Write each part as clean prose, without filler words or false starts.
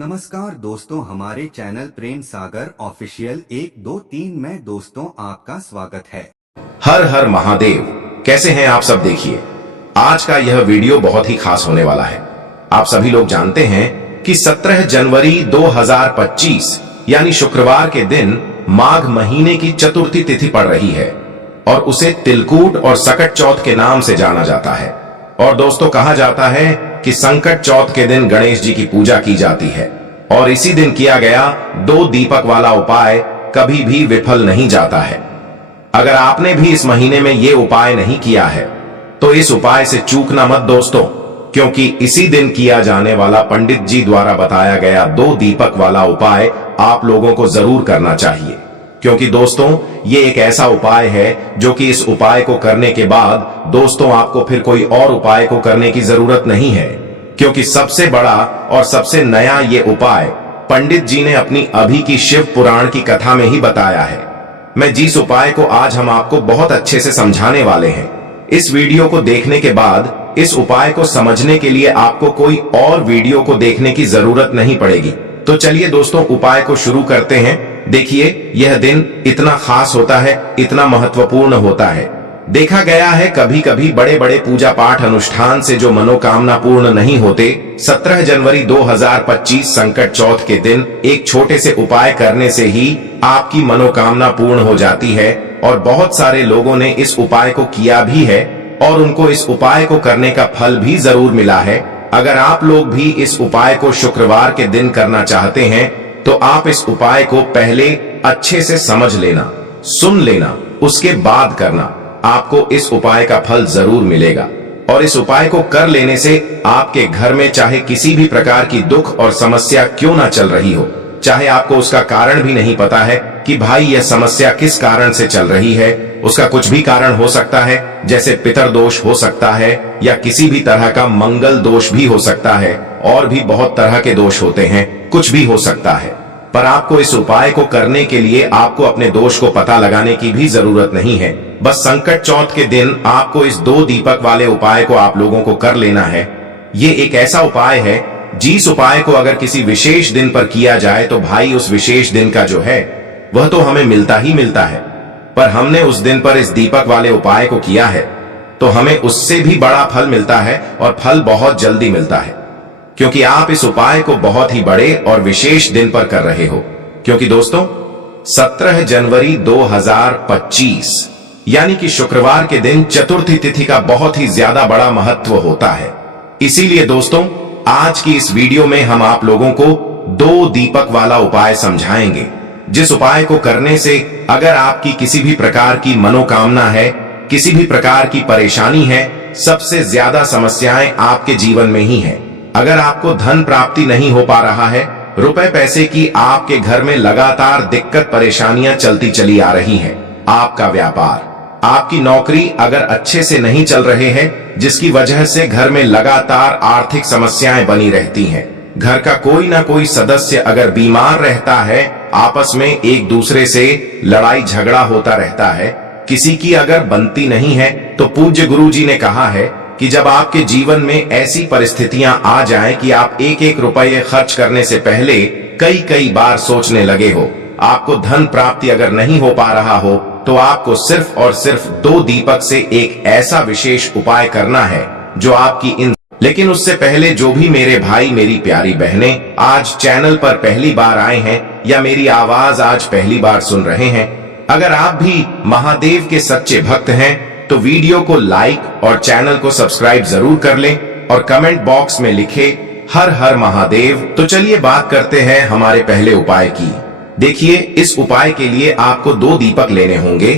नमस्कार दोस्तों, हमारे चैनल प्रेम सागर ऑफिशियल 1 2 3 में दोस्तों आपका स्वागत है। हर हर महादेव। कैसे हैं आप सब? देखिए, आज का यह वीडियो बहुत ही खास होने वाला है। आप सभी लोग जानते हैं कि 17 जनवरी 2025 यानी शुक्रवार के दिन माघ महीने की चतुर्थी तिथि पड़ रही है और उसे तिलकूट और सकट चौथ के नाम से जाना जाता है। और दोस्तों, कहा जाता है कि संकट चौथ के दिन गणेश जी की पूजा की जाती है और इसी दिन किया गया 2 दीपक वाला उपाय कभी भी विफल नहीं जाता है। अगर आपने भी इस महीने में ये उपाय नहीं किया है तो इस उपाय से चूकना मत दोस्तों, क्योंकि इसी दिन किया जाने वाला पंडित जी द्वारा बताया गया 2 दीपक वाला उपाय आप लोगों को जरूर करना चाहिए। क्योंकि दोस्तों, ये एक ऐसा उपाय है जो कि इस उपाय को करने के बाद दोस्तों आपको फिर कोई और उपाय को करने की जरूरत नहीं है, क्योंकि सबसे बड़ा और सबसे नया ये उपाय पंडित जी ने अपनी अभी की शिव पुराण की कथा में ही बताया है। मैं जिस उपाय को आज हम आपको बहुत अच्छे से समझाने वाले हैं, इस वीडियो को देखने के बाद इस उपाय को समझने के लिए आपको कोई और वीडियो को देखने की जरूरत नहीं पड़ेगी। तो चलिए दोस्तों, उपाय को शुरू करते हैं। देखिए, यह दिन इतना खास होता है, इतना महत्वपूर्ण होता है। देखा गया है कभी कभी बड़े बड़े पूजा पाठ अनुष्ठान से जो मनोकामना पूर्ण नहीं होते, 17 जनवरी 2025 संकट चौथ के दिन एक छोटे से उपाय करने से ही आपकी मनोकामना पूर्ण हो जाती है। और बहुत सारे लोगों ने इस उपाय को किया भी है और उनको इस उपाय को करने का फल भी जरूर मिला है। अगर आप लोग भी इस उपाय को शुक्रवार के दिन करना चाहते हैं तो आप इस उपाय को पहले अच्छे से समझ लेना, सुन लेना, उसके बाद करना। आपको इस उपाय का फल जरूर मिलेगा। और इस उपाय को कर लेने से आपके घर में चाहे किसी भी प्रकार की दुख और समस्या क्यों ना चल रही हो, चाहे आपको उसका कारण भी नहीं पता है कि भाई यह समस्या किस कारण से चल रही है, उसका कुछ भी कारण हो सकता है, जैसे पितर दोष हो सकता है या किसी भी तरह का मंगल दोष भी हो सकता है, और भी बहुत तरह के दोष होते हैं, कुछ भी हो सकता है। पर आपको इस उपाय को करने के लिए आपको अपने दोष को पता लगाने की भी जरूरत नहीं है। बस संकट चौथ के दिन आपको इस 2 दीपक वाले उपाय को आप लोगों को कर लेना है। ये एक ऐसा उपाय है जिस उपाय को अगर किसी विशेष दिन पर किया जाए तो भाई उस विशेष दिन का जो है वह तो हमें मिलता ही मिलता है, पर हमने उस दिन पर इस दीपक वाले उपाय को किया है तो हमें उससे भी बड़ा फल मिलता है और फल बहुत जल्दी मिलता है, क्योंकि आप इस उपाय को बहुत ही बड़े और विशेष दिन पर कर रहे हो। क्योंकि दोस्तों, 17 जनवरी 2025 यानी कि शुक्रवार के दिन चतुर्थी तिथि का बहुत ही ज्यादा बड़ा महत्व होता है। इसीलिए दोस्तों, आज की इस वीडियो में हम आप लोगों को 2 दीपक वाला उपाय समझाएंगे, जिस उपाय को करने से अगर आपकी किसी भी प्रकार की मनोकामना है, किसी भी प्रकार की परेशानी है, सबसे ज्यादा समस्याएं आपके जीवन में ही है। अगर आपको धन प्राप्ति नहीं हो पा रहा है, रुपए पैसे की आपके घर में लगातार दिक्कत परेशानियां चलती चली आ रही हैं, आपका व्यापार, आपकी नौकरी अगर अच्छे से नहीं चल रहे हैं, जिसकी वजह से घर में लगातार आर्थिक समस्याएं बनी रहती हैं, घर का कोई ना कोई सदस्य अगर बीमार रहता है, आपस में एक दूसरे से लड़ाई झगड़ा होता रहता है, किसी की अगर बनती नहीं है, तो पूज्य गुरु जी ने कहा है कि जब आपके जीवन में ऐसी परिस्थितियां आ जाएं कि आप एक एक रुपये खर्च करने से पहले कई बार सोचने लगे हो, आपको धन प्राप्ति अगर नहीं हो पा रहा हो, तो आपको सिर्फ और सिर्फ 2 दीपक से एक ऐसा विशेष उपाय करना है जो आपकी इन। लेकिन उससे पहले जो भी मेरे भाई मेरी प्यारी बहनें आज चैनल पर पहली बार आए हैं या मेरी आवाज आज पहली बार सुन रहे हैं, अगर आप भी महादेव के सच्चे भक्त हैं तो वीडियो को लाइक और चैनल को सब्सक्राइब जरूर कर लें और कमेंट बॉक्स में लिखे हर हर महादेव। तो चलिए बात करते हैं हमारे पहले उपाय की। देखिए, इस उपाय के लिए आपको 2 दीपक लेने होंगे।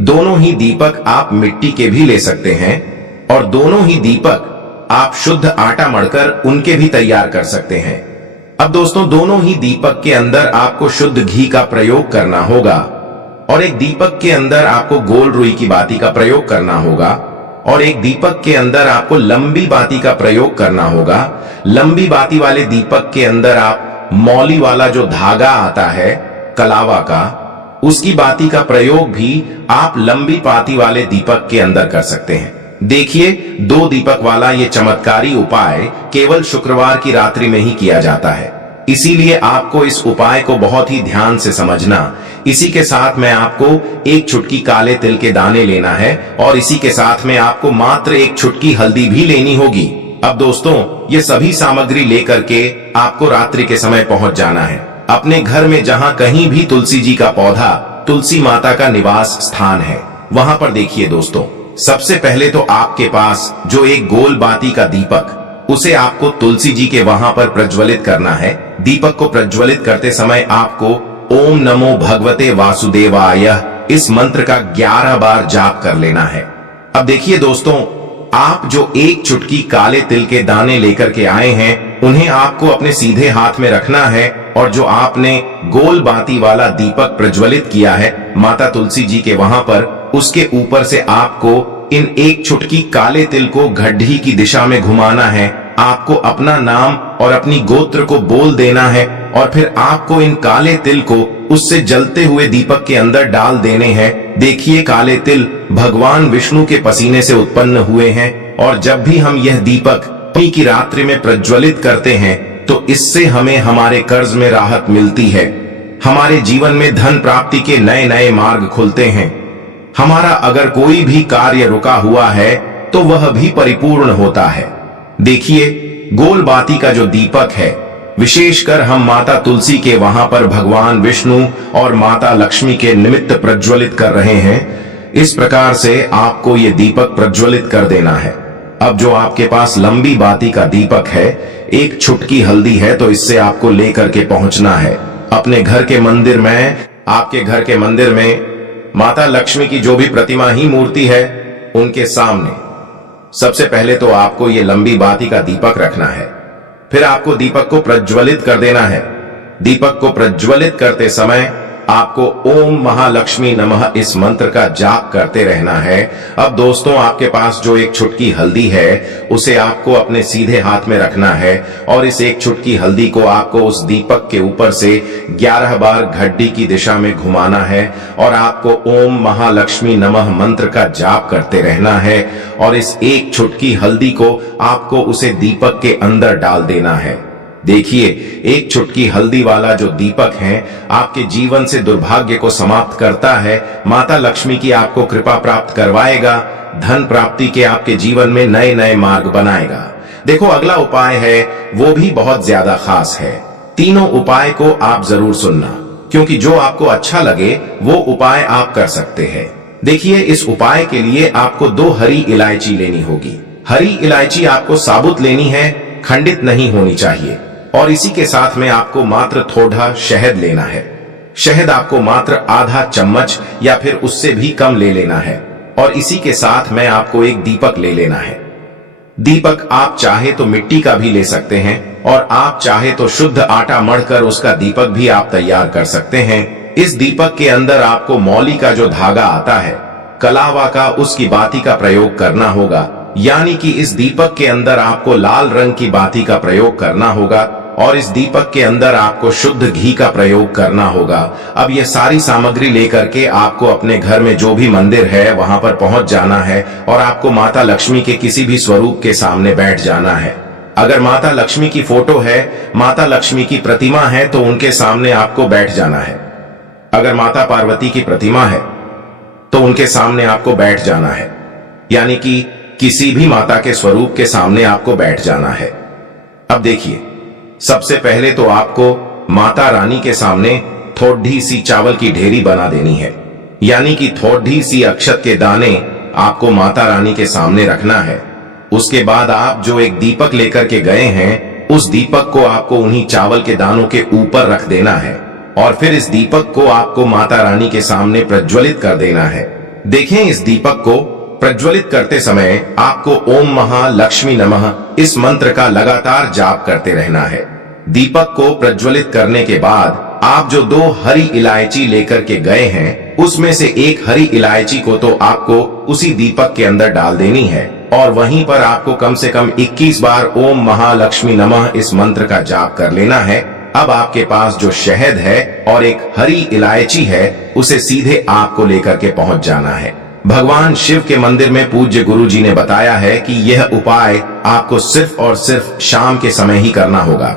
दोनों ही दीपक आप मिट्टी के भी ले सकते हैं और दोनों ही दीपक आप शुद्ध आटा मढ़कर उनके भी तैयार कर सकते हैं। अब दोस्तों, दोनों ही दीपक के अंदर आपको शुद्ध घी का प्रयोग करना होगा और एक दीपक के अंदर आपको गोल रुई की बाती का प्रयोग करना होगा और एक दीपक के अंदर आपको लंबी बाती का प्रयोग करना होगा। लंबी बाती वाले दीपक के अंदर आप मौली वाला जो धागा आता है कलावा का, उसकी बाती का प्रयोग भी आप लंबी बाती वाले दीपक के अंदर कर सकते हैं। देखिए, 2 दीपक वाला ये चमत्कारी उपाय केवल शुक्रवार की रात्रि में ही किया जाता है। इसीलिए आपको इस उपाय को बहुत ही ध्यान से समझना। इसी के साथ में आपको एक चुटकी काले तिल के दाने लेना है और इसी के साथ में आपको मात्र एक चुटकी हल्दी भी लेनी होगी। अब दोस्तों, ये सभी सामग्री लेकर के आपको रात्रि के समय पहुंच जाना है अपने घर में, जहां कहीं भी तुलसी जी का पौधा, तुलसी माता का निवास स्थान है, वहां पर देखिए दोस्तों, सबसे पहले तो आपके पास जो एक गोल बाती का दीपक, उसे आपको तुलसी जी के वहां पर प्रज्वलित करना है। दीपक को प्रज्वलित करते समय आपको ओम नमो भगवते वासुदेवाय इस मंत्र का 11 बार जाप कर लेना है। अब देखिए दोस्तों, आप जो एक चुटकी काले तिल के दाने लेकर के आए हैं, उन्हें आपको अपने सीधे हाथ में रखना है और जो आपने गोल बाती वाला दीपक प्रज्वलित किया है माता तुलसी जी के वहां पर, उसके ऊपर से आपको इन एक चुटकी काले तिल को गड्ढी की दिशा में घुमाना है। आपको अपना नाम और अपनी गोत्र को बोल देना है और फिर आपको इन काले तिल को उससे जलते हुए दीपक के अंदर डाल देने हैं। देखिए, काले तिल भगवान विष्णु के पसीने से उत्पन्न हुए हैं और जब भी हम यह दीपक नवमी की रात्रि में प्रज्वलित करते हैं तो इससे हमें हमारे कर्ज में राहत मिलती है, हमारे जीवन में धन प्राप्ति के नए नए मार्ग खुलते हैं। हमारा अगर कोई भी कार्य रुका हुआ है तो वह भी परिपूर्ण होता है। देखिए, गोल बाती का जो दीपक है, विशेषकर हम माता तुलसी के वहां पर भगवान विष्णु और माता लक्ष्मी के निमित्त प्रज्वलित कर रहे हैं। इस प्रकार से आपको ये दीपक प्रज्वलित कर देना है। अब जो आपके पास लंबी बाती का दीपक है, एक चुटकी हल्दी है, तो इससे आपको लेकर के पहुंचना है अपने घर के मंदिर में। आपके घर के मंदिर में माता लक्ष्मी की जो भी प्रतिमा ही मूर्ति है, उनके सामने सबसे पहले तो आपको ये लंबी बाती का दीपक रखना है। फिर आपको दीपक को प्रज्वलित कर देना है। दीपक को प्रज्वलित करते समय आपको ओम महालक्ष्मी नमः इस मंत्र का जाप करते रहना है। अब दोस्तों, आपके पास जो एक चुटकी हल्दी है, उसे आपको अपने सीधे हाथ में रखना है और इस एक चुटकी हल्दी को आपको उस दीपक के ऊपर से 11 बार घड्डी की दिशा में घुमाना है और आपको ओम महालक्ष्मी नमः मंत्र का जाप करते रहना है और इस एक चुटकी हल्दी को आपको उसे दीपक के अंदर डाल देना है। देखिए, एक चुटकी हल्दी वाला जो दीपक है आपके जीवन से दुर्भाग्य को समाप्त करता है, माता लक्ष्मी की आपको कृपा प्राप्त करवाएगा, धन प्राप्ति के आपके जीवन में नए नए मार्ग बनाएगा। देखो, अगला उपाय है वो भी बहुत ज्यादा खास है। तीनों उपाय को आप जरूर सुनना, क्योंकि जो आपको अच्छा लगे वो उपाय आप कर सकते हैं। देखिए, इस उपाय के लिए आपको 2 हरी इलायची लेनी होगी। हरी इलायची आपको साबुत लेनी है, खंडित नहीं होनी चाहिए। और इसी के साथ में आपको मात्र थोड़ा शहद लेना है। शहद आपको मात्र आधा चम्मच या फिर उससे भी कम ले लेना है और इसी के साथ में आपको एक दीपक ले लेना है। दीपक आप चाहे तो मिट्टी का भी ले सकते हैं और आप चाहे तो शुद्ध आटा मढ़कर उसका दीपक भी आप तैयार कर सकते हैं। इस दीपक के अंदर आपको मौली का जो धागा आता है, कलावा का, उसकी बाती का प्रयोग करना होगा। यानी कि इस दीपक के अंदर आपको लाल रंग की बाती का प्रयोग करना होगा और इस दीपक के अंदर आपको शुद्ध घी का प्रयोग करना होगा। अब ये सारी सामग्री लेकर के आपको अपने घर में जो भी मंदिर है वहां पर पहुंच जाना है और आपको माता लक्ष्मी के किसी भी स्वरूप के सामने बैठ जाना है। अगर माता लक्ष्मी की फोटो है, माता लक्ष्मी की प्रतिमा है, तो उनके सामने आपको बैठ जाना है। अगर माता पार्वती की प्रतिमा है तो उनके सामने आपको बैठ जाना है, यानी कि किसी भी माता के स्वरूप के सामने आपको बैठ जाना है। अब देखिए, सबसे पहले तो आपको माता रानी के सामने थोड़ी सी चावल की ढेरी बना देनी है, यानी कि थोड़ी सी अक्षत के दाने आपको माता रानी के सामने रखना है। उसके बाद आप जो एक दीपक लेकर के गए हैं, उस दीपक को आपको उन्हीं चावल के दानों के ऊपर रख देना है और फिर इस दीपक को आपको माता रानी के सामने प्रज्वलित कर देना है। देखें, इस दीपक को प्रज्वलित करते समय आपको ओम महालक्ष्मी नमः इस मंत्र का लगातार जाप करते रहना है। दीपक को प्रज्वलित करने के बाद आप जो 2 हरी इलायची लेकर के गए हैं, उसमें से एक हरी इलायची को तो आपको उसी दीपक के अंदर डाल देनी है और वहीं पर आपको कम से कम 21 बार ओम महालक्ष्मी नमः इस मंत्र का जाप कर लेना है। अब आपके पास जो शहद है और एक हरी इलायची है, उसे सीधे आपको लेकर के पहुंच जाना है। भगवान शिव के मंदिर में पूज्य गुरु जी ने बताया है कि यह उपाय आपको सिर्फ और सिर्फ शाम के समय ही करना होगा।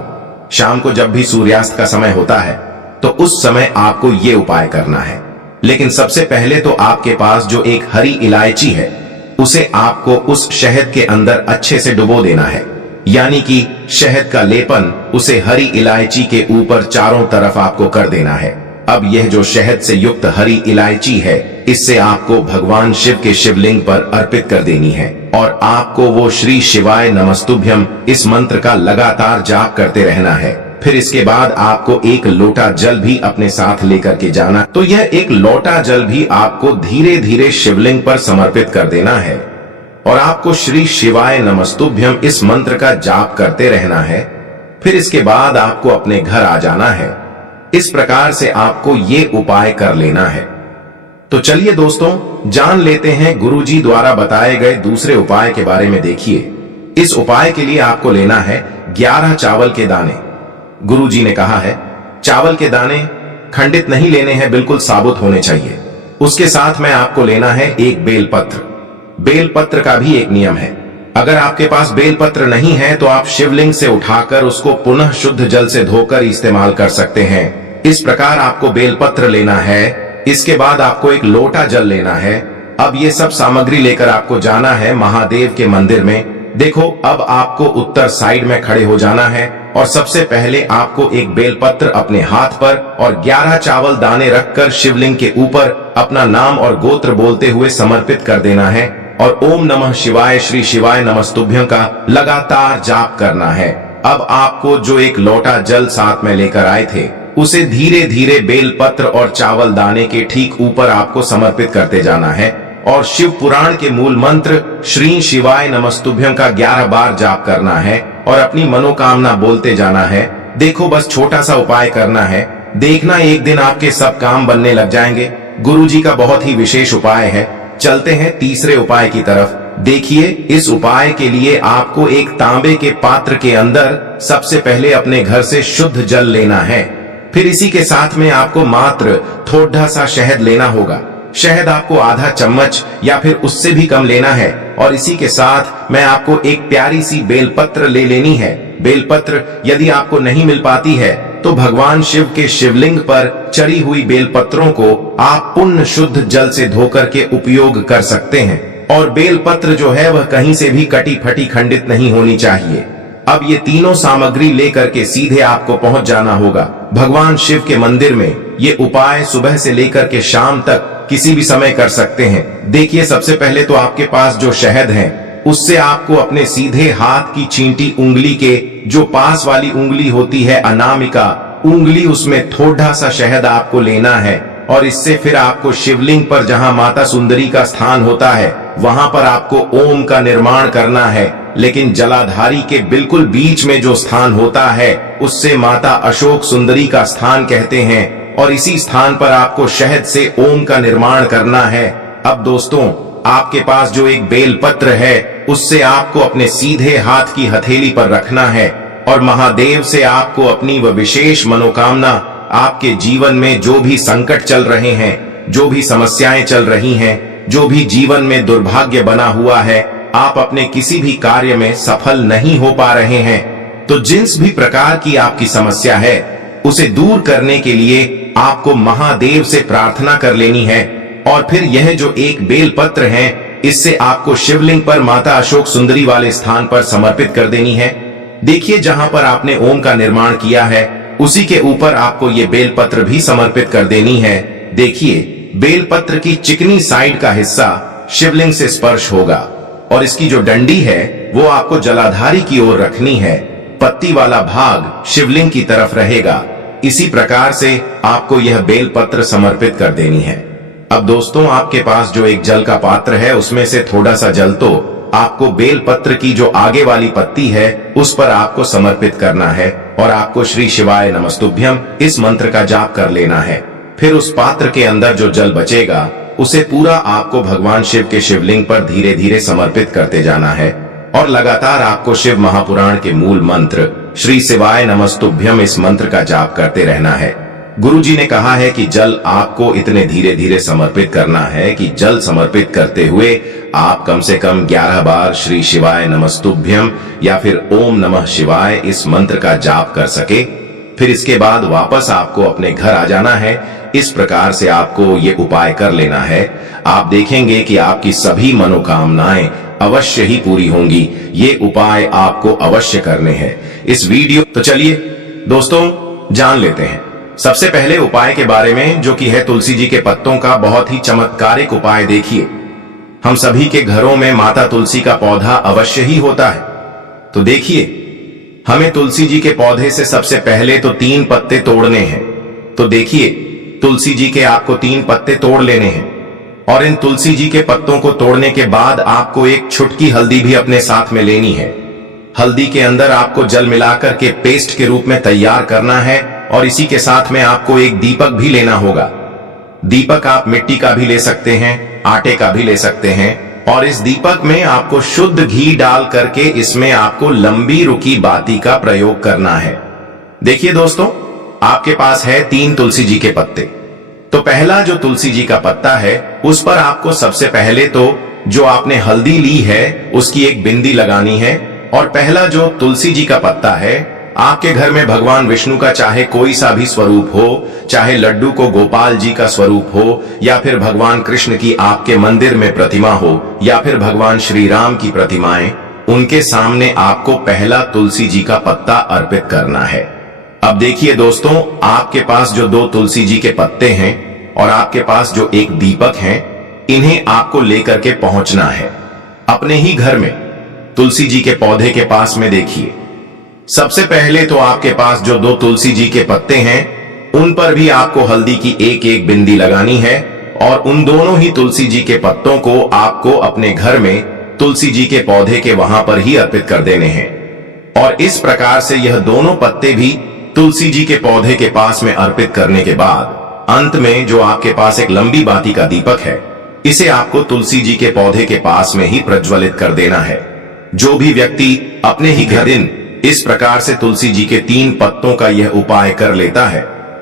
शाम को जब भी सूर्यास्त का समय होता है तो उस समय आपको ये उपाय करना है। लेकिन सबसे पहले तो आपके पास जो एक हरी इलायची है उसे आपको उस शहद के अंदर अच्छे से डुबो देना है, यानी कि शहद का लेपन उसे हरी इलायची के ऊपर चारों तरफ आपको कर देना है। अब यह जो शहद से युक्त हरी इलायची है इससे आपको भगवान शिव के शिवलिंग पर अर्पित कर देनी है और आपको वो श्री शिवाय नमस्तुभ्यम इस मंत्र का लगातार जाप करते रहना है। फिर इसके बाद आपको एक लोटा जल भी अपने साथ लेकर के जाना, तो यह एक लोटा जल भी आपको धीरे धीरे शिवलिंग पर समर्पित कर देना है और आपको श्री शिवाय नमस्तुभ्यम इस मंत्र का जाप करते रहना है। फिर इसके बाद आपको अपने घर आ जाना है। इस प्रकार से आपको ये उपाय कर लेना है। तो चलिए दोस्तों, जान लेते हैं गुरुजी द्वारा बताए गए दूसरे उपाय के बारे में। देखिए, इस उपाय के लिए आपको लेना है 11 चावल के दाने। गुरुजी ने कहा है चावल के दाने खंडित नहीं लेने हैं, बिल्कुल साबुत होने चाहिए। उसके साथ में आपको लेना है एक बेलपत्र। बेलपत्र का भी एक नियम है, अगर आपके पास बेलपत्र नहीं है तो आप शिवलिंग से उठाकर उसको पुनः शुद्ध जल से धोकर इस्तेमाल कर सकते हैं। इस प्रकार आपको बेलपत्र लेना है। इसके बाद आपको एक लोटा जल लेना है। अब ये सब सामग्री लेकर आपको जाना है महादेव के मंदिर में। देखो, अब आपको उत्तर साइड में खड़े हो जाना है और सबसे पहले आपको एक बेलपत्र अपने हाथ पर और 11 चावल दाने रखकर शिवलिंग के ऊपर अपना नाम और गोत्र बोलते हुए समर्पित कर देना है और ओम नमः शिवाय श्री शिवाय नमस्तुभ्यं का लगातार जाप करना है। अब आपको जो एक लोटा जल साथ में लेकर आए थे उसे धीरे धीरे बेलपत्र और चावल दाने के ठीक ऊपर आपको समर्पित करते जाना है और शिव पुराण के मूल मंत्र श्री शिवाय नमस्तुभ्यं का 11 बार जाप करना है और अपनी मनोकामना बोलते जाना है। देखो, बस छोटा सा उपाय करना है, देखना एक दिन आपके सब काम बनने लग जाएंगे। गुरुजी का बहुत ही विशेष उपाय है। चलते हैं तीसरे उपाय की तरफ। देखिए, इस उपाय के लिए आपको एक तांबे के पात्र के अंदर सबसे पहले अपने घर से शुद्ध जल लेना है। फिर इसी के साथ में आपको मात्र थोड़ा सा शहद लेना होगा। शहद आपको आधा चम्मच या फिर उससे भी कम लेना है और इसी के साथ में आपको एक प्यारी सी बेलपत्र ले लेनी है। बेलपत्र यदि आपको नहीं मिल पाती है तो भगवान शिव के शिवलिंग पर चढ़ी हुई बेलपत्रों को आप पुण्य शुद्ध जल से धोकर के उपयोग कर सकते हैं और बेलपत्र जो है वह कहीं से भी कटी फटी खंडित नहीं होनी चाहिए। अब ये तीनों सामग्री लेकर के सीधे आपको पहुंच जाना होगा भगवान शिव के मंदिर में। ये उपाय सुबह से लेकर के शाम तक किसी भी समय कर सकते हैं। देखिए, सबसे पहले तो आपके पास जो शहद है उससे आपको अपने सीधे हाथ की चींटी उंगली के जो पास वाली उंगली होती है अनामिका उंगली, उसमें थोड़ा सा शहद आपको लेना है और इससे फिर आपको शिवलिंग पर जहां माता सुंदरी का स्थान होता है वहां पर आपको ओम का निर्माण करना है। लेकिन जलाधारी के बिल्कुल बीच में जो स्थान होता है उससे माता अशोक सुंदरी का स्थान कहते हैं और इसी स्थान पर आपको शहद से ओम का निर्माण करना है। अब दोस्तों, आपके पास जो एक बेलपत्र है उससे आपको अपने सीधे हाथ की हथेली पर रखना है और महादेव से आपको अपनी वह विशेष मनोकामना, आपके जीवन में जो भी संकट चल रहे हैं, जो भी समस्याएं चल रही हैं, जो भी जीवन में दुर्भाग्य बना हुआ है, आप अपने किसी भी कार्य में सफल नहीं हो पा रहे हैं, तो जिस भी प्रकार की आपकी समस्या है उसे दूर करने के लिए आपको महादेव से प्रार्थना कर लेनी है और फिर यह जो एक बेलपत्र है इससे आपको शिवलिंग पर माता अशोक सुंदरी वाले स्थान पर समर्पित कर देनी है। देखिए, जहां पर आपने ओम का निर्माण किया है उसी के ऊपर आपको ये बेलपत्र भी समर्पित कर देनी है। देखिए, बेलपत्र की चिकनी साइड का हिस्सा शिवलिंग से स्पर्श होगा और इसकी जो डंडी है वो आपको जलाधारी की ओर रखनी है। पत्ती वाला भाग शिवलिंग की तरफ रहेगा। इसी प्रकार से आपको यह बेलपत्र समर्पित कर देनी है। अब दोस्तों, आपके पास जो एक जल का पात्र है उसमें से थोड़ा सा जल तो आपको बेलपत्र की जो आगे वाली पत्ती है उस पर आपको समर्पित करना है और आपको श्री शिवाय नमस्तुभ्यं इस मंत्र का जाप कर लेना है। फिर उस पात्र के अंदर जो जल बचेगा उसे पूरा आपको भगवान शिव के शिवलिंग पर धीरे धीरे समर्पित करते जाना है और लगातार आपको शिव महापुराण के मूल मंत्र श्री शिवाय नमस्तुभ्यं इस मंत्र का जाप करते रहना है। गुरुजी ने कहा है कि जल आपको इतने धीरे धीरे समर्पित करना है कि जल समर्पित करते हुए आप कम से कम 11 बार श्री शिवाय नमस्तुभ्यम या फिर ओम नमः शिवाय इस मंत्र का जाप कर सके। फिर इसके बाद वापस आपको अपने घर आ जाना है। इस प्रकार से आपको ये उपाय कर लेना है। आप देखेंगे कि आपकी सभी मनोकामनाएं अवश्य ही पूरी होंगी। ये उपाय आपको अवश्य करने हैं। इस वीडियो तो चलिए दोस्तों जान लेते हैं सबसे पहले उपाय के बारे में, जो कि है तुलसी जी के पत्तों का बहुत ही चमत्कारिक उपाय। देखिए, हम सभी के घरों में माता तुलसी का पौधा अवश्य ही होता है। तो देखिए, हमें तुलसी जी के पौधे से सबसे पहले तो 3 पत्ते तोड़ने हैं। तो देखिए, तुलसी जी के आपको 3 पत्ते तोड़ लेने हैं और इन तुलसी जी के पत्तों को तोड़ने के बाद आपको एक छुटकी हल्दी भी अपने साथ में लेनी है। हल्दी के अंदर आपको जल मिलाकर के पेस्ट के रूप में तैयार करना है और इसी के साथ में आपको एक दीपक भी लेना होगा। दीपक आप मिट्टी का भी ले सकते हैं, आटे का भी ले सकते हैं और इस दीपक में आपको शुद्ध घी डाल करके इसमें आपको लंबी रुकी बाती का प्रयोग करना है। देखिए दोस्तों, आपके पास है 3 तुलसी जी के पत्ते। तो पहला जो तुलसी जी का पत्ता है उस पर आपको सबसे पहले तो जो आपने हल्दी ली है उसकी एक बिंदी लगानी है। और पहला जो तुलसी जी का पत्ता है, आपके घर में भगवान विष्णु का चाहे कोई सा भी स्वरूप हो, चाहे लड्डू को गोपाल जी का स्वरूप हो या फिर भगवान कृष्ण की आपके मंदिर में प्रतिमा हो या फिर भगवान श्री राम की प्रतिमाएं, उनके सामने आपको पहला तुलसी जी का पत्ता अर्पित करना है। अब देखिए दोस्तों, आपके पास जो 2 तुलसी जी के पत्ते हैं और आपके पास जो एक दीपक है, इन्हें आपको लेकर के पहुंचना है अपने ही घर में तुलसी जी के पौधे के पास में। देखिए, सबसे पहले तो आपके पास जो 2 तुलसी जी के पत्ते हैं उन पर भी आपको हल्दी की एक एक बिंदी लगानी है और उन दोनों ही तुलसी जी के पत्तों को आपको अपने घर में तुलसी जी के पौधे के वहां पर ही अर्पित कर देने हैं। और इस प्रकार से यह दोनों पत्ते भी तुलसी जी के पौधे के पास में अर्पित करने के बाद अंत में जो आपके पास एक लंबी बाती का दीपक है, इसे आपको तुलसी जी के पौधे के पास में ही प्रज्वलित कर देना है। जो भी व्यक्ति अपने ही घर दिन इस प्रकार से तुलसी जी के 3 पत्तों का यह उपाय कर लेता है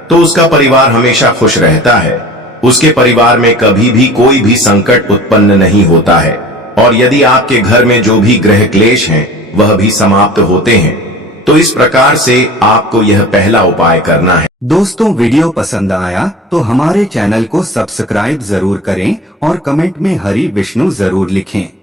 तो उसका परिवार हमेशा खुश रहता है। उसके परिवार में कभी भी कोई भी संकट उत्पन्न नहीं होता है और यदि आपके घर में जो भी ग्रह क्लेश हैं वह भी समाप्त होते हैं। तो इस प्रकार से आपको यह पहला उपाय करना है। दोस्तों, वीडियो पसंद आया तो हमारे चैनल को सब्सक्राइब जरूर करें और कमेंट में हरि विष्णु जरूर लिखें।